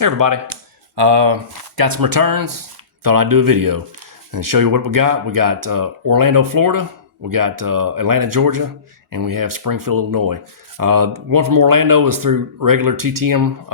Hey everybody, got some returns. Thought I'd do a video and show you what we got. We got Orlando, Florida. We got Atlanta, Georgia, and we have Springfield, Illinois. One from Orlando is through regular TTM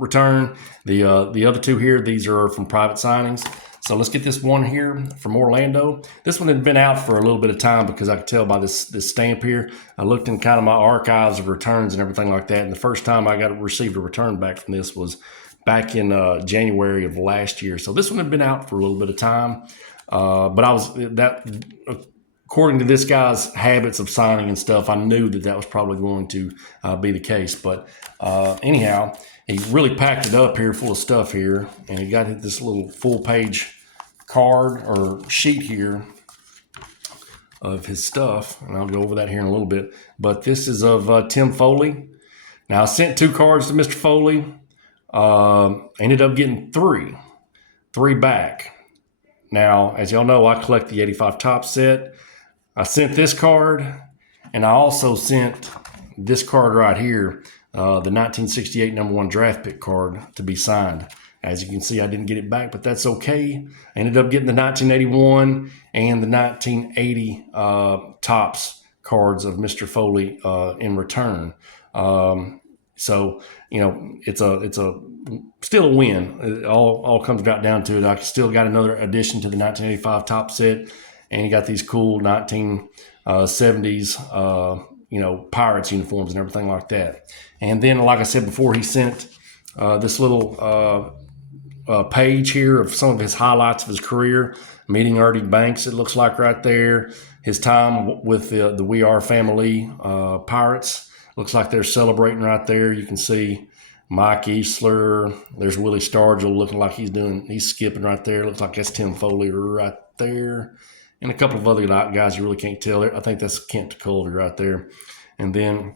return. The other two here, these are from private signings. So let's get this one here from Orlando. This one had been out for a little bit of time because I could tell by this stamp here. I looked in kind of my archives of returns and everything like that. And the first time I received a return back from this was back in January of last year. So this one had been out for a little bit of time. But according to this guy's habits of signing and stuff, I knew that was probably going to be the case. But anyhow, he really packed it up here full of stuff here. And he got this little full page card or sheet here of his stuff. And I'll go over that here in a little bit. But this is of Tim Foley. Now, I sent 2 cards to Mr. Foley. Ended up getting 3 back. Now, as y'all know, I collect the 85 top set. I sent this card, and I also sent this card right here, the 1968 number 1 draft pick card to be signed. As you can see, I didn't get it back, but that's okay. I ended up getting the 1981 and the 1980 tops cards of Mr. Foley in return. So, you know, it's still a win. It all comes down to it. I still got another addition to the 1985 top set, and you got these cool 1970s, Pirates uniforms and everything like that. And then, like I said before, he sent this little page here of some of his highlights of his career, meeting Ernie Banks, it looks like right there. His time with the We Are Family Pirates. Looks like they're celebrating right there. You can see Mike Easler. There's Willie Stargell looking like he's skipping right there. Looks like that's Tim Foley right there. And a couple of other guys you really can't tell. I think that's Kent Colby right there. And then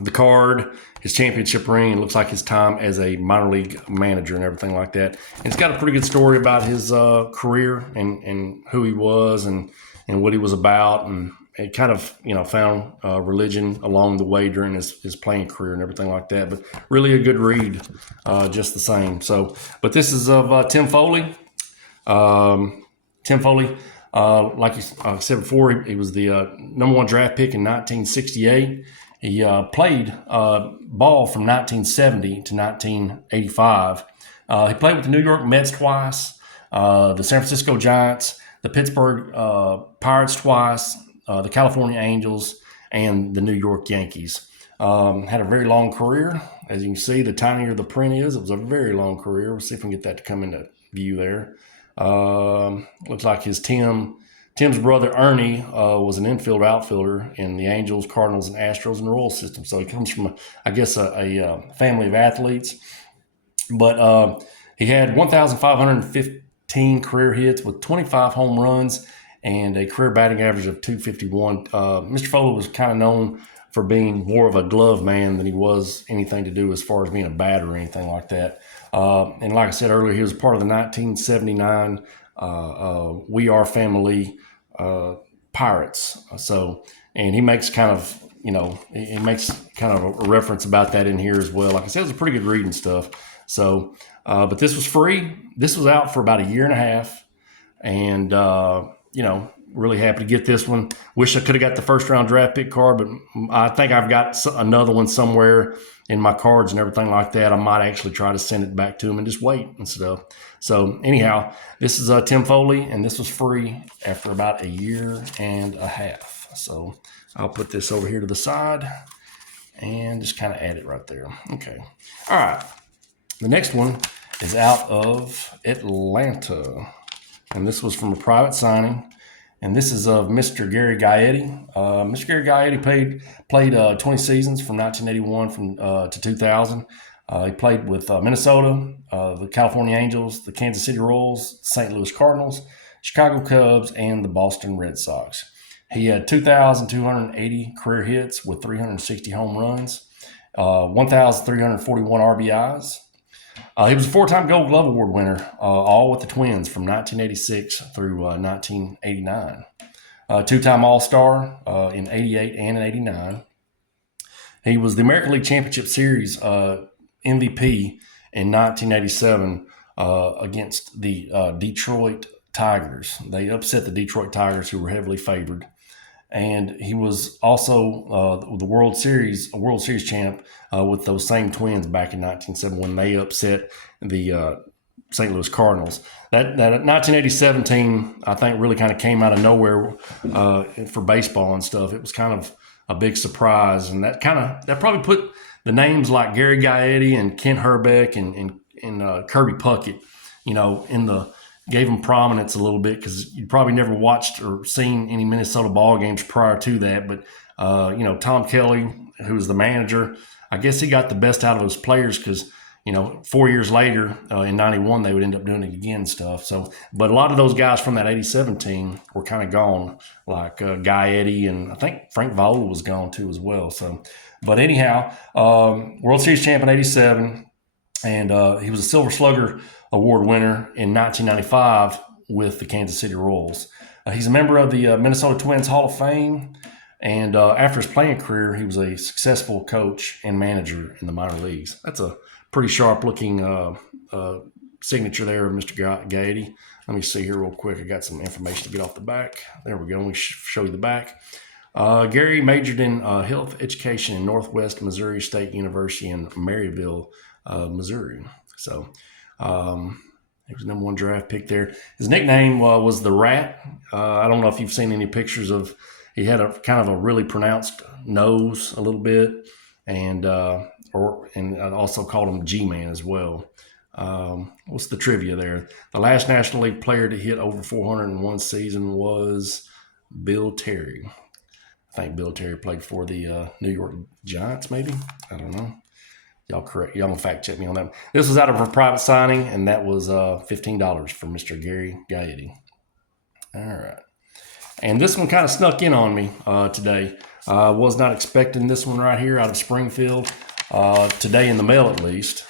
the card, his championship ring, it looks like his time as a minor league manager and everything like that. And it's got a pretty good story about his career and who he was and what he was about. And it kind of, found religion along the way during his playing career and everything like that. But really a good read, just the same. So, but this is of Tim Foley. Tim Foley, like I said before, he was the number 1 draft pick in 1968. He played ball from 1970 to 1985. He played with the New York Mets twice, the San Francisco Giants, the Pittsburgh Pirates twice, the California Angels, and the New York Yankees. Had a very long career. As you can see, the tinier the print is, it was a very long career. We'll see if we can get that to come into view there. Looks like Tim's brother Ernie was an infield outfielder in the Angels, Cardinals, and Astros in the Royal system. So he comes from, a family of athletes. But he had 1,515 career hits with 25 home runs and a career batting average of .251. Mr. Foley was kind of known for being more of a glove man than he was anything to do as far as being a batter or anything like that. And like I said earlier, he was part of the 1979 We Are Family Pirates. So, and he makes kind of a reference about that in here as well. Like I said, it was a pretty good read and stuff. So, but this was free. This was out for about a year and a half. And, really happy to get this one. Wish I could have got the first round draft pick card, but I think I've got another one somewhere in my cards and everything like that. I might actually try to send it back to him and just wait and stuff. So anyhow, this is Tim Foley, and this was free after about a year and a half. So I'll put this over here to the side and just kind of add it right there. Okay. All right. The next one is out of Atlanta, and this was from a private signing. And this is of Mr. Gary Gaetti. Mr. Gary Gaetti played 20 seasons from 1981 to 2000. He played with Minnesota, the California Angels, the Kansas City Royals, St. Louis Cardinals, Chicago Cubs, and the Boston Red Sox. He had 2,280 career hits with 360 home runs, 1,341 RBIs. He was a 4-time Gold Glove Award winner, all with the Twins from 1986 through 1989. 2-time All-Star in 88 and in 89. He was the American League Championship Series MVP in 1987 against the Detroit Tigers. They upset the Detroit Tigers, who were heavily favored. And he was also the World Series champ with those same Twins back in 1970 when they upset the St. Louis Cardinals. That 1987 team, I think, really kind of came out of nowhere for baseball and stuff. It was kind of a big surprise, and that probably put the names like Gary Gaetti and Ken Herbeck and Kirby Puckett, gave them prominence a little bit, because you probably never watched or seen any Minnesota ball games prior to that. But Tom Kelly, who was the manager, I guess he got the best out of those players, because 4 years later, in 91, they would end up doing it again and stuff. So, but a lot of those guys from that 87 team were kind of gone, like Gaetti, and I think Frank Viola was gone too as well. So, but anyhow, World Series champion 87, and he was a Silver Slugger Award winner in 1995 with the Kansas City Royals. He's a member of the Minnesota Twins Hall of Fame, and after his playing career, he was a successful coach and manager in the minor leagues. That's a pretty sharp-looking signature there of Mr. Gaetti. Let me see here real quick. I got some information to get off the back. There we go. Let me show you the back. Gary majored in health education in Northwest Missouri State University in Maryville, Missouri. So he was number 1 draft pick there. His nickname was the Rat. I don't know if you've seen any pictures of. He had a kind of a really pronounced nose, a little bit, and I also called him G-Man as well. What's the trivia there? The last National League player to hit over 400 in one season was Bill Terry. I think Bill Terry played for the New York Giants, maybe. I don't know. Y'all can fact check me on that. This was out of a private signing, and that was $15 for Mr. Gary Gaetti. All right. And this one kind of snuck in on me today. I was not expecting this one right here out of Springfield, today in the mail at least.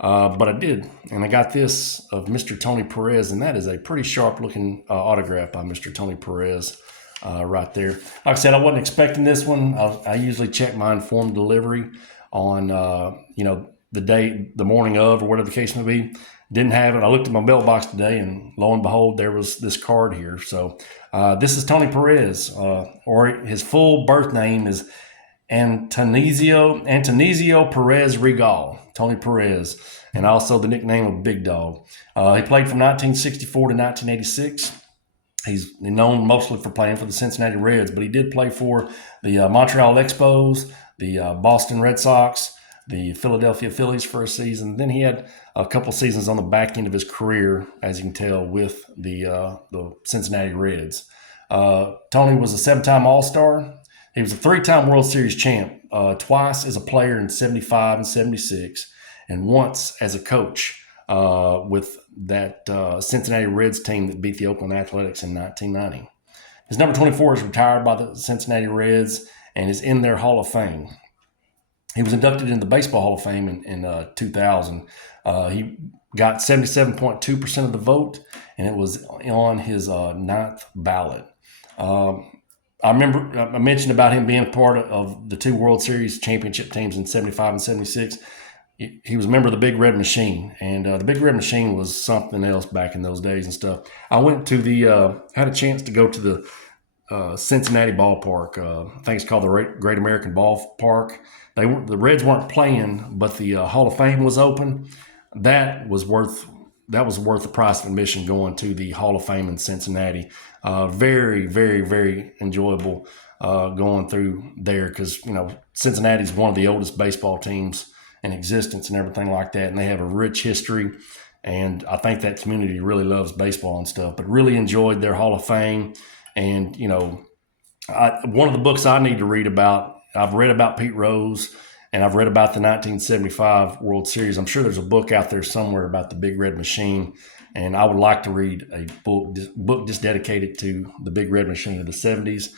But I did. And I got this of Mr. Tony Perez, and that is a pretty sharp-looking autograph by Mr. Tony Perez right there. Like I said, I wasn't expecting this one. I usually check my informed delivery on the morning of, or whatever the case may be. Didn't have it. I looked at my mailbox today, and lo and behold, there was this card here. So this is Tony Perez, or his full birth name is Antonisio Perez Regal. Tony Perez, and also the nickname of Big Dog. He played from 1964 to 1986. He's known mostly for playing for the Cincinnati Reds, but he did play for the Montreal Expos, the Boston Red Sox, the Philadelphia Phillies for a season. Then he had a couple seasons on the back end of his career, as you can tell, with the Cincinnati Reds. Tony was a 7-time All-Star. He was a 3-time World Series champ, twice as a player in 75 and 76, and once as a coach with that Cincinnati Reds team that beat the Oakland Athletics in 1990. His number 24 is retired by the Cincinnati Reds and is in their Hall of Fame. He was inducted into the Baseball Hall of Fame in 2000. He got 77.2% of the vote, and it was on his 9th ballot. I remember I mentioned about him being part of the 2 World Series championship teams in 75 and 76. He was a member of the Big Red Machine, and the Big Red Machine was something else back in those days and stuff. I went to had a chance to go to the Cincinnati ballpark. I think it's called the Great American Ballpark. The Reds weren't playing, but the Hall of Fame was open. That was worth the price of admission going to the Hall of Fame in Cincinnati. Very, very, very enjoyable going through there, because Cincinnati's one of the oldest baseball teams in existence and everything like that, and they have a rich history. And I think that community really loves baseball and stuff. But really enjoyed their Hall of Fame. And one of the books I need to read about. I've read about Pete Rose, and I've read about the 1975 World Series. I'm sure there's a book out there somewhere about the Big Red Machine, and I would like to read a book just dedicated to the Big Red Machine of the 70s.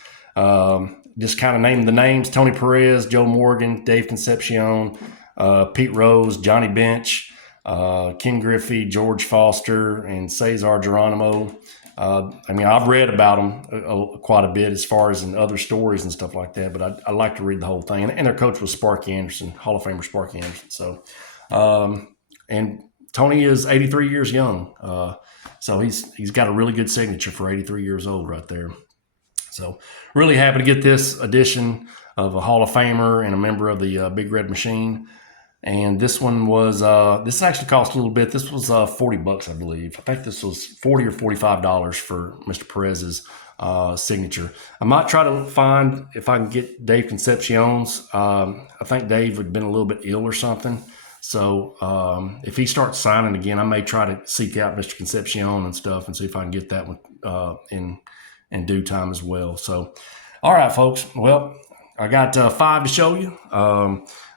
Just kind of name the names: Tony Perez, Joe Morgan, Dave Concepcion, Pete Rose, Johnny Bench, Ken Griffey, George Foster, and Cesar Geronimo. I've read about them quite a bit as far as in other stories and stuff like that, but I like to read the whole thing. And their coach was Sparky Anderson, Hall of Famer Sparky Anderson. So And Tony is 83 years young. So he's got a really good signature for 83 years old right there. So really happy to get this edition of a Hall of Famer and a member of the Big Red Machine. And this one was, this actually cost a little bit. This was $40, I believe. I think this was $40 or $45 for Mr. Perez's signature. I might try to find if I can get Dave Concepcion's. I think Dave had been a little bit ill or something. So if he starts signing again, I may try to seek out Mr. Concepcion and stuff and see if I can get that one in due time as well. So, all right, folks. Well, I got 5 to show you.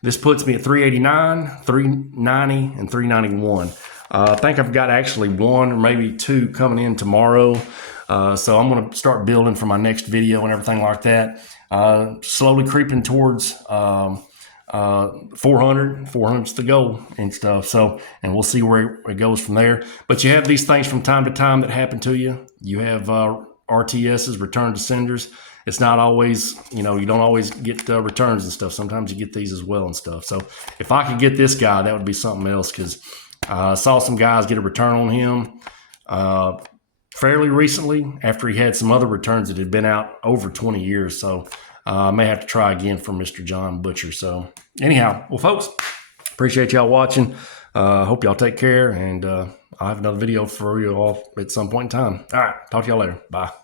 This puts me at 389, 390, and 391. I think I've got actually 1 or maybe 2 coming in tomorrow. So I'm going to start building for my next video and everything like that. Slowly creeping towards 400's the goal and stuff. So, and we'll see where it goes from there. But you have these things from time to time that happen to you. You have RTSs, return to senders. It's not always, you don't always get returns and stuff. Sometimes you get these as well and stuff. So if I could get this guy, that would be something else, because I saw some guys get a return on him fairly recently after he had some other returns that had been out over 20 years. So I may have to try again for Mr. John Butcher. So anyhow, well, folks, appreciate y'all watching. Hope y'all take care, and I'll have another video for you all at some point in time. All right, talk to y'all later. Bye.